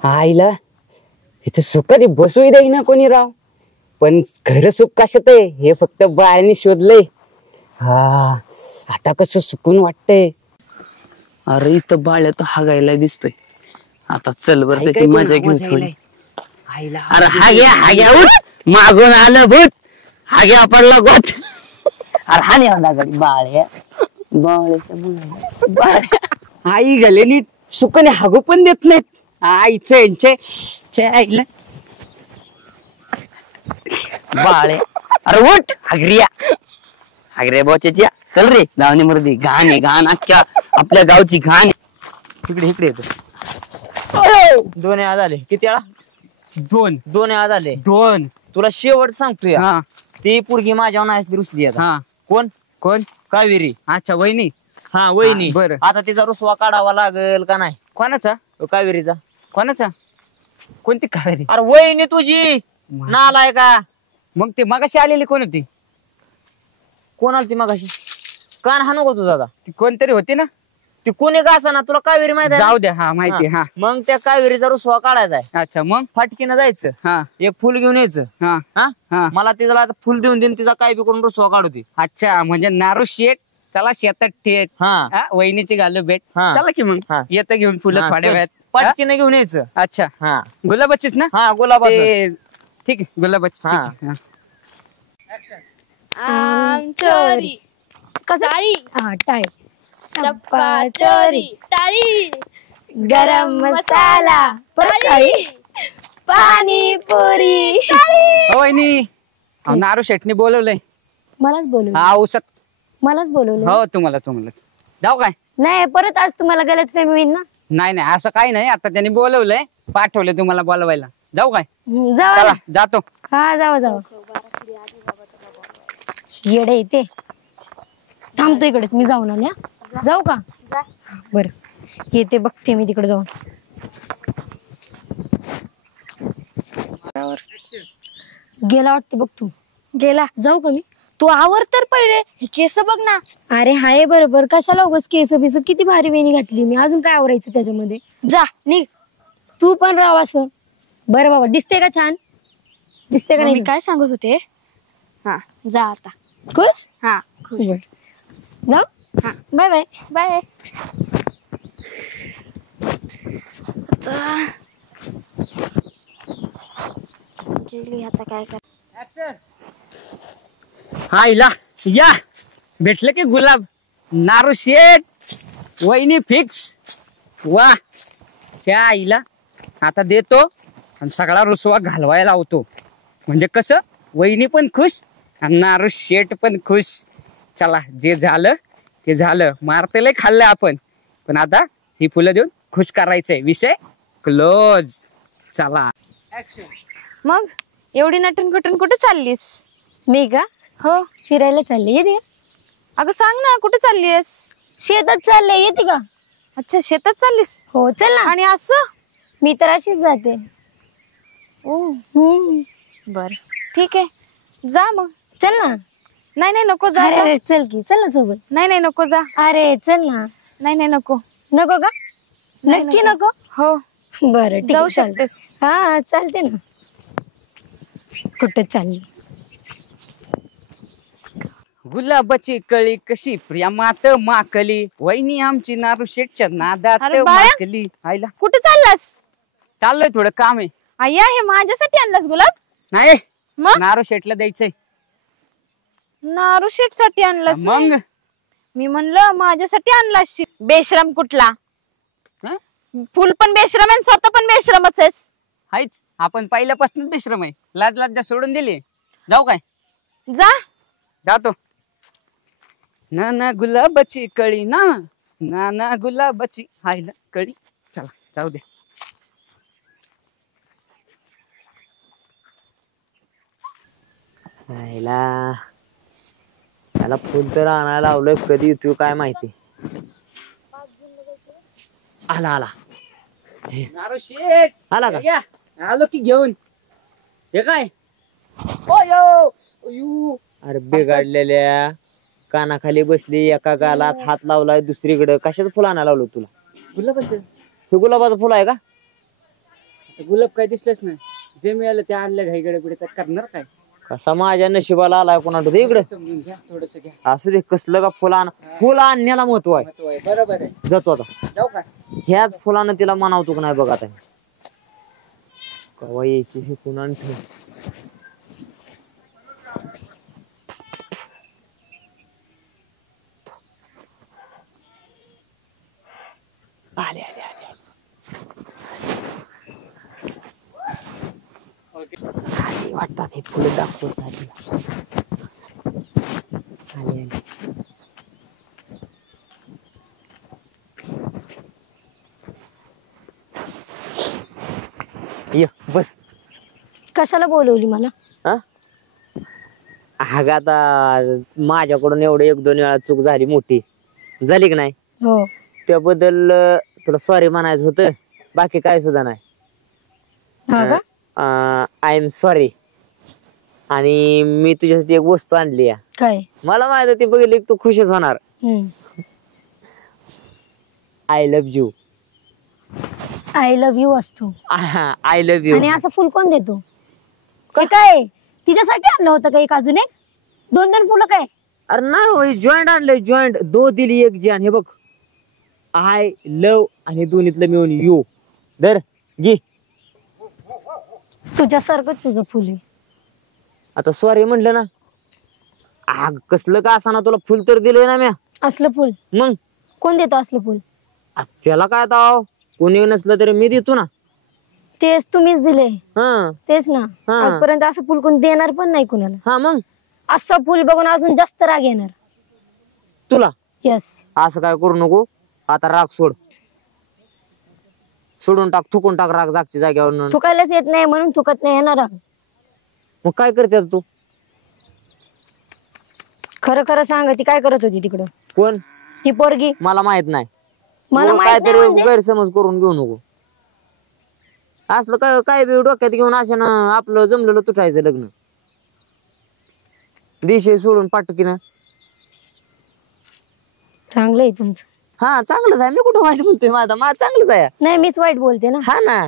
आईला इथे सुखाने बसू देई ना कोणी राव, पण खरं सुख कशात आहे हे फक्त बाळाने शोधलंय. हा आता कसं सुकून वाटतंय. अरे इथं बाळ्या तर हागायला दिसतोय. आता चल बर त्याची मजा घेऊन थोडी. अरे हाग्या उठ, मागून आलं भूत, हाग्या पडला गोत. अरे हानी आला गाडी बाळ्या बाळ्या. आई गेले नीट सुखाने हागू पण देत नाहीत. आईचं यांचे आईला बाळ्या. अरे उठ हागरिया, हागऱ्या बोच्याची चल रे जाऊन मर्दी. घाण आहे घाण, अख्ख्या आपल्या गावची घाण. इकडे इकडे येतो. 2 वेळा झाले. किती वेळा? 2 वेळा झाले. 2 तुला शेवट सांगतोय, हा ती पोरगी माझ्यावर नाही रुसली आता. हा कोण? कोण? कावेरी. अच्छा वहिनी. हा वहिनी. हा, बरं. आता तिचा रुसवा काढावा लागेल का नाही? कोणाचा? कावेरीचा. कोणाचा? कोणती कावेरी? अरे वहिनी तुझी नालाय का? मग ते मगाशी आलेली कोण होती? कोण आली ती मगाशी? कान हाणू का तुझा? ती कोणतरी होती ना? ती कोणी का असा ना, तुला कावेरी माहिती आहे? जाऊ द्या. हा माहिती. हा मग त्या कावेरीचा रुसवा काढायचा आहे. अच्छा मग फाटकीनं जायचं, हा एक फुल घेऊन यायचं. हा हा हा. मला तिला आता फुल देऊन देऊन तिचा काय बी करून रुसवा काढू ती. अच्छा म्हणजे नारू शेट चला शेतात ठेक. हा वहिनीची घालू भेट. हा. चला की मग हा. येतं घेऊन फुलं हा, थोड्या चल. वेळात. पाटकीनं घेऊन यायचं. अच्छा हा गुलाबाचीच ना? हा गुलाबाचं. ते ठीक आहे गुलाबाची. हा. आम चोरी कसं? हा टाळी. चप्पा चोरी टाळी गरम मसाला परत टाळी. पाणीपुरी. हो वहिनी, अहो, नारू शेटनी बोलवलंय. मलाच बोलवलं. हा औषध. मलाच बोलवलं. हो तुम्हालाच जाऊ काय? नाही परत आज तुम्हाला गलत फहमी होईल ना. नाही असं काही नाही. आता त्यांनी बोलवलंय, पाठवले तुम्हाला बोलवायला. जाऊ काय? जावा चला ना. जातो. हा जावा. येडे येते. थांबतो इकडेच, मी जाऊन आले. जाऊ का? बर येते, बघते मी तिकडे जाऊन. गेला वाटतं बघ तू. गेला. जाऊ का मी? तू आवर तर पहिले, हे केस बघ ना. अरे हाय बरोबर, कशाला उगाच केस बिस, किती भारी वेणी घातली मी, अजून काय आवरायचं त्याच्यामध्ये. जा निघ. तू पण राव असं. बरं बाबा, दिसते का छान? दिसते का मी नाही? काय सांगत होते? हा जा आता. खुश? हा बर जाऊ. हा. Bye bye. बाय. गेली आता काय कर. हायला या भेटलं की गुलाब. नारू शेट वहिनी फिक्स. वा त्या आईला आता देतो आणि सगळा रुसवा घालवायला लावतो. म्हणजे कसं वहिनी पण खुश आणि नारू शेट पण खुश. चला जे झालं ते झालं. मारतेलंय खाल्लं आपण, पण आता ही फुलं देऊन खुश करायचंय. विषय क्लोज. चला मग एवढी नटून कुठून कुठे चाललीस? मी का? हो फिरायला चालले. येते का? अगं सांग ना, कुठे चाललीस? शेतात चालले. येते का? अच्छा शेतात चाललीस? हो चल ना. आणि असं मी तर अशीच जाते. बर ठीक आहे, जा मग. चल ना. नाही नको जा. अरे चल की, चल ना सोबत. नाही नको जा. अरे चल ना. नाही नको. नको का? नक्की नको? हो बरं ठीक जाऊ आहे, चालतं. शकतेस. हा चालते ना. कुठं चालली? गुलाबाची कळी कशी प्रेमात माकली. वहिनी आमची नारू शेटच्या नादात अरे बाळा. माकली. आईला कुठे चाललास? चाललोय थोडं काम आहे. आय्या हे माझ्यासाठी आणलास गुलाब? नाही मग नारू शेटला द्यायचंय. नारू शेट साठी आणलास? मग मी म्हणलं माझ्यासाठी आणलास. बेशरम कुठला. हं? फुल पण बेशरम आहे, स्वतः पण बेशरमच आहेस. हायच आपण पहिल्यापासून बेशरम आहे. लाज लाज सोडून दिली. जाऊ काय? जा. जातो. ना गुलाबाची कळी ना गुलाबाची हायला कळी. चला जाऊ दे. त्याला फुल तर आणायला लावलंय, कधी येतो काय माहिती. आला नारू शेट आला का? या आलो की घेऊन. हे काय? ओ अरे बिघडलेल्या कानाखाली बसली, एका गालात हात लावलाय, दुसरीकडे कशाचं फुल आणायला लावलं तुला? गुलाबाचं. हे गुलाबाचं फुल आहे का? गुलाब काय दिसलंच नाही. जे मिळालं ते आणलं घाईकडे पुढे तर करणार काय. कसा माझ्या नशिबाला आलाय कोणाला इकडे. समजून घ्या थोडस घ्या. असू दे कसलं का फुल आणण्याला महत्व आहे. महत्व आहे. बरोबर आहे. जातो आता. जाऊ का. ह्याच फुलानं तिला म्हणावतो का नाही बघ आता. कवा यायची हे पुन्हा ठेव. आले आले आले आले वाटतात हे फुलं दाखवत नाही तिला. आले आले. ये बस. कशाला बोलवली मला? अगं आता माझ्याकडून एवढं 1-2 वेळा चूक झाली मोठी झाली की नाही. हो. त्याबद्दल तुला सॉरी म्हणायचं होतं. बाकी काय सुद्धा नाही. हा का? I am sorry. आणि मी तुझ्यासाठी एक वस्तू आणली आहे. काय? मला माहित आहे ती बघितली की तू खुशच होणार. I love you. I love you असतो. I love you. आणि असं फुल कोण देतो? हे काय तिच्यासाठी आणलं होतं का एक अजून एक? 2 फुलं काय? अरे नाही होय जॉईंट आणलंय जॉईंट. 2 दिली 1 जान. हे बघ आय लव्ह आणि दोन्हीतलं मिळून यू. दर घे. तुझ्यासारखं तुझं फुल आहे. आता सॉरी म्हणलं ना. आग कसलं का असा ना तुला फुल तर दिलंय ना म्या. असलं फुल मग कोण देतो? असलं फुल त्याला काय आता कोणी नसलं तरी मी देतो ना. तेच तुम्हीच दिले. हा तेच ना. हा. आजपर्यंत असं फुल कोण देणार पण नाही कुणाला. हा मग असं फुल बघून अजून जास्त राग येणार. तुला यस. असं काय करू नको. आता राग सोड. सोडून टाक. थुकून टाक राग जागच्या जाग्यावर. थुकायलाच येत नाही म्हणून थुकत नाही ना राग. मग काय करते तू? खरं खरं सांग ती काय करत होती तिकडं? कोण? ती पोरगी. मला माहित नाही. मला माहित नाही काहीतरी म्हणजे? गैरसमज करून घेऊ नको. असलं काय काय बी डोक्यात घेऊन अशानं आपलं जमलेलं तुटायचं लग्न. दिशे सोडून पाटकीनं. चांगलंय तुमचं. हा चांगलंच आहे. मी कुठं वाईट म्हणतोय. माझा चांगलंच आहे. नाही मीच वाईट बोलते ना. हा ना.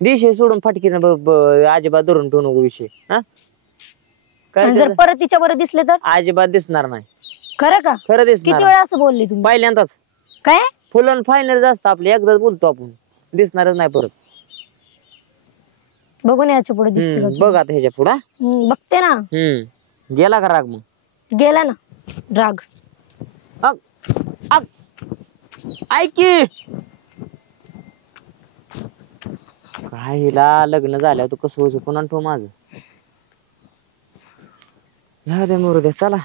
दिशे सोडून फाटकीनं अजिबात धरून ठेवू नको विषय. हा काय आणि जर परत तिच्या बरं दिसले तर? अजिबात दिसणार नाही. खरं का? खरं किती दिसणार. वेळा असं बोलले तुम्ही? पहिल्यांदाच. काय? फुल फायनल जास्त आपले एकदाच बोलतो आपण. दिसणारच नाही परत. बघून याच्या पुढे दिसते का? बघ आता ह्याच्या पुढे. बघते ना. गेला का राग मग? गेला ना राग. ऐक की काय हिला लग्न झाल्यावर तू कसं व्हायचं पुन्हा ठेव माझं. जाऊ दे मरू दे चला.